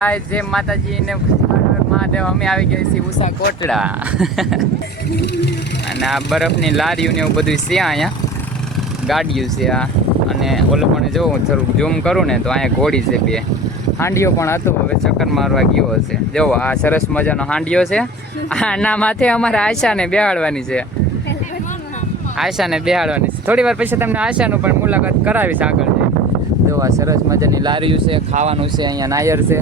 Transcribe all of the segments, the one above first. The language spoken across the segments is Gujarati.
જય માતાજી ને મહાદેવ. અમે આવી ગયા છીએ ઉષા કોટડા અને આ બરફની લારીઓ ને એવું બધું છે. અહીંયા ગાડીઓ છે આ. અને ઓલો પણ જો થોડુંક ઝૂમ કરું ને તો અહીંયા ઘોડી છે બે. હાંડિયો પણ હતો, હવે ચક્કર મારવા ગયો હશે. જો આ સરસ મજાનો હાંડિયો છે. આના માથે અમારે આશાને બેહાડવાની છે. આશાને બેહાડવાની છે. થોડી વાર પછી તમને આશાનું પણ મુલાકાત કરાવીશ આગળ જઈને. જો આ સરસ મજાની લારીઓ છે, ખાવાનું છે, અહીંયા નાયર છે,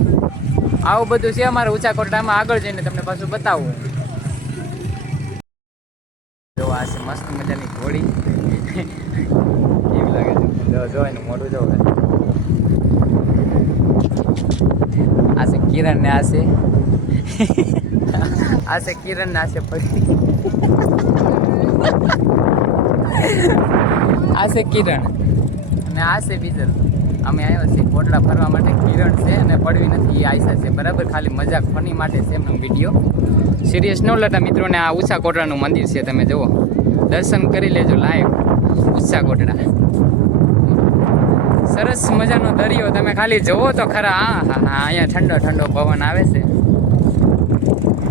આવું બધું છે અમારે ઉષા કોટડામાં. આગળ જઈને તમને પાછું બતાવું. જો આ છે મસ્ત મજાની ઘોડી. કેવું લાગે છે? જો એનું મોઢું જો. આ છે કિરણ ને આ છે આ છે કિરણ ને આ છે આ છે કિરણ અને આ છે બીજલ. અમે આવ્યા છીએ કોટડા ફરવા માટે. કિરણ છે અને પડવી નથી, એ આયસા છે. બરાબર, ખાલી મજાક ફની માટે છે એમનો વિડીયો. સિરિયસ ન લેતા મિત્રોને. આ ઉષા કોટડાનું મંદિર છે, તમે જુઓ, દર્શન કરી લેજો લાઈવ. ઉષા કોટડા સરસ મજાનો દરિયો, તમે ખાલી જુઓ તો ખરા. હા હા હા, અહીંયા ઠંડો ઠંડો પવન આવે છે.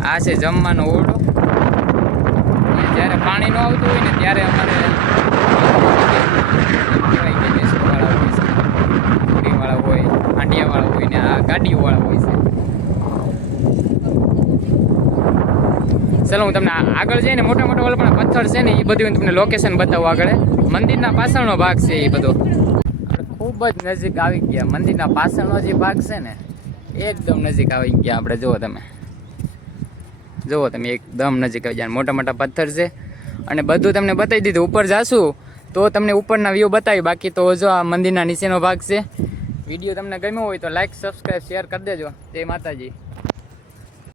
આ છે જમવાનો ઓરડો. જ્યારે પાણી ન આવતું હોય ને ત્યારે અમારે વાળા હોય, હાંડિયા વાળા હોય ને આ ગાડીઓ વાળા હોય છે. ચલો હું તમને આગળ જઈને મોટા મોટા ઓલા પણ પથ્થર છે ને એ બધું તમને લોકેશન બતાવું આગળ. મંદિરના પાછળનો ભાગ છે એ બધો. ખૂબ જ નજીક આવી ગયા. મંદિરના પાછળનો જે ભાગ છે ને એકદમ નજીક આવી ગયા આપણે. જુઓ તમે એકદમ નજીક આવી જાય. મોટા મોટા પથ્થર છે અને બધું તમને બતાવી દીધું. ઉપર જાશું તો તમને ઉપરના વ્યૂ બતાવી. બાકી તો જો આ મંદિરના નીચેનો ભાગ છે. વિડીયો તમને ગમ્યો હોય તો લાઈક, સબસ્ક્રાઈબ, શેર કરી દેજો. જય માતાજી.